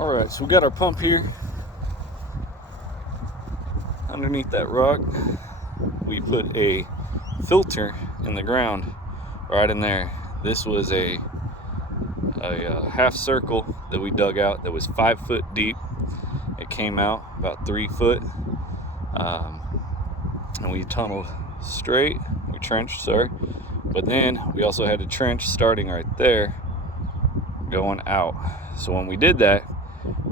All right, so we got our pump here underneath that rock. We put a filter in the ground right in there. This was a half circle that we dug out that was 5 foot deep. It came out about 3 foot, and we tunneled straight. We trenched, but then we also had to trench starting right there, going out. So when we did that,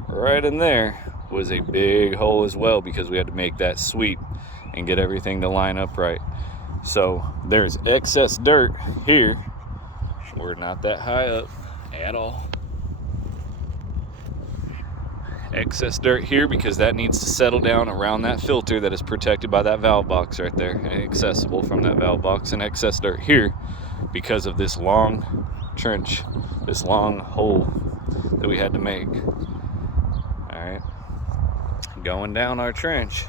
right in there was a big hole as well, because we had to make that sweep and get everything to line up right. So there's excess dirt here. We're not that high up at all. Excess dirt here because that needs to settle down around that filter that is protected by that valve box right there and accessible from that valve box. And excess dirt here because of this long trench, this long hole that we had to make. All right, going down our trench,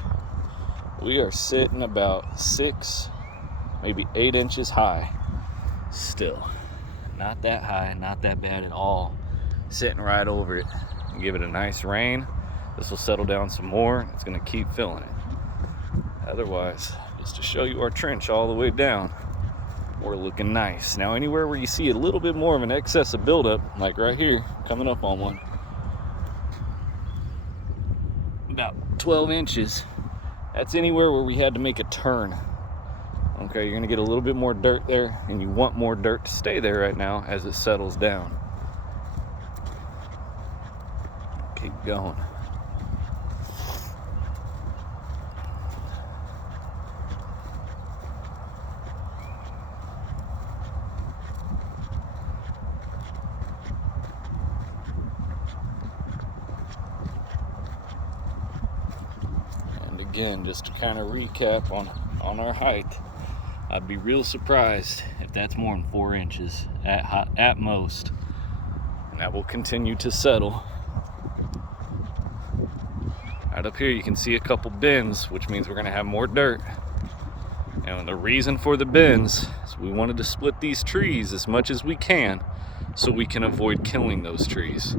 we are sitting about 6, maybe 8 inches high. Still not that high, not that bad at all. Sitting right over it. Give it a nice rain. This will settle down some more. It's going to keep filling it. Otherwise, just to show you our trench all the way down, we're looking nice. Now, anywhere where you see a little bit more of an excess of buildup, like right here, coming up on one, about 12 inches, that's anywhere where we had to make a turn. Okay, you're going to get a little bit more dirt there, and you want more dirt to stay there right now as it settles down. Keep going. And again, just to kind of recap on our height, I'd be real surprised if that's more than 4 inches at most. And that will continue to settle. Right up here you can see a couple bends, which means we're going to have more dirt. And the reason for the bends is we wanted to split these trees as much as we can so we can avoid killing those trees.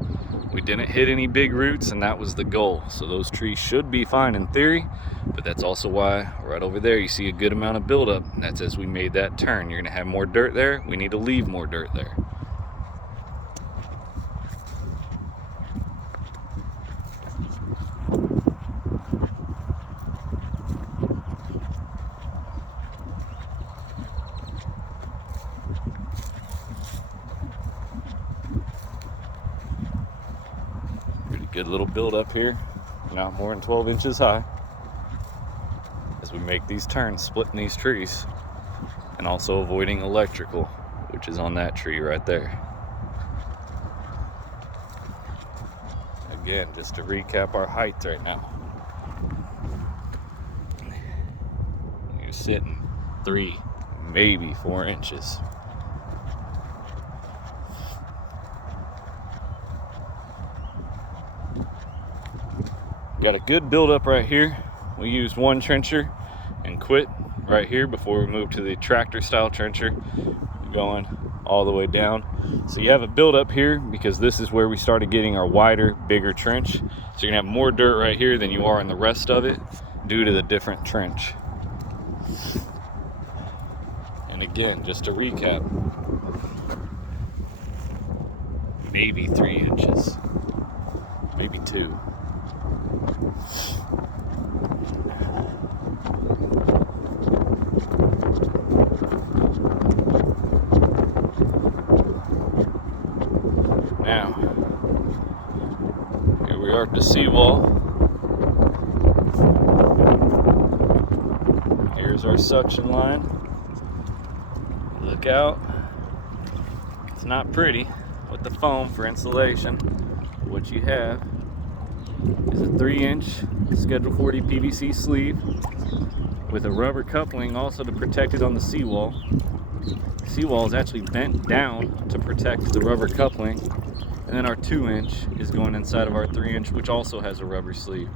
We didn't hit any big roots, and that was the goal. So those trees should be fine in theory, but that's also why right over there you see a good amount of buildup. And that's as we made that turn. You're going to have more dirt there. We need to leave more dirt there. Good little build up here, not more than 12 inches high, as we make these turns, splitting these trees, and also avoiding electrical, which is on that tree right there. Again, just to recap our heights right now. You're sitting 3, maybe 4 inches. Got a good buildup right here. We used one trencher and quit right here before we moved to the tractor style trencher, going all the way down. So you have a buildup here because this is where we started getting our wider, bigger trench. So you're gonna have more dirt right here than you are in the rest of it due to the different trench. And again, just to recap, maybe 3 inches, maybe 2. Now, here we are at the seawall. Here's our suction line. Look out. It's not pretty with the foam for insulation. What you have is a 3-inch Schedule 40 PVC sleeve with a rubber coupling also to protect it on the seawall. The seawall is actually bent down to protect the rubber coupling, and then our 2-inch is going inside of our 3-inch, which also has a rubber sleeve.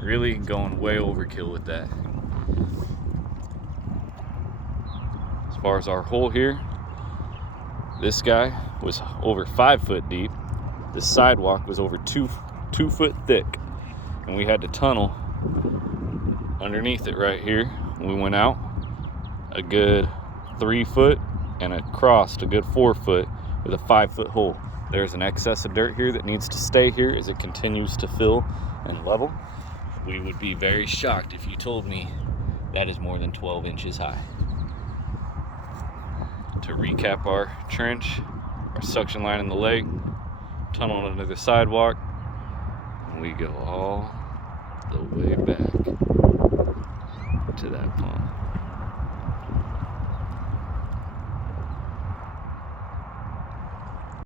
Really going way overkill with that. As far as our hole here, this guy was over 5 foot deep. This sidewalk was over 2 2 foot thick, and we had to tunnel underneath it right here. We went out a good 3 foot and across a good 4 foot with a 5 foot hole. There's an excess of dirt here that needs to stay here as it continues to fill and level. We would be very shocked if you told me that is more than 12 inches high. To recap our trench, our suction line in the lake, tunnel under the sidewalk, and we go all the way back to that pond.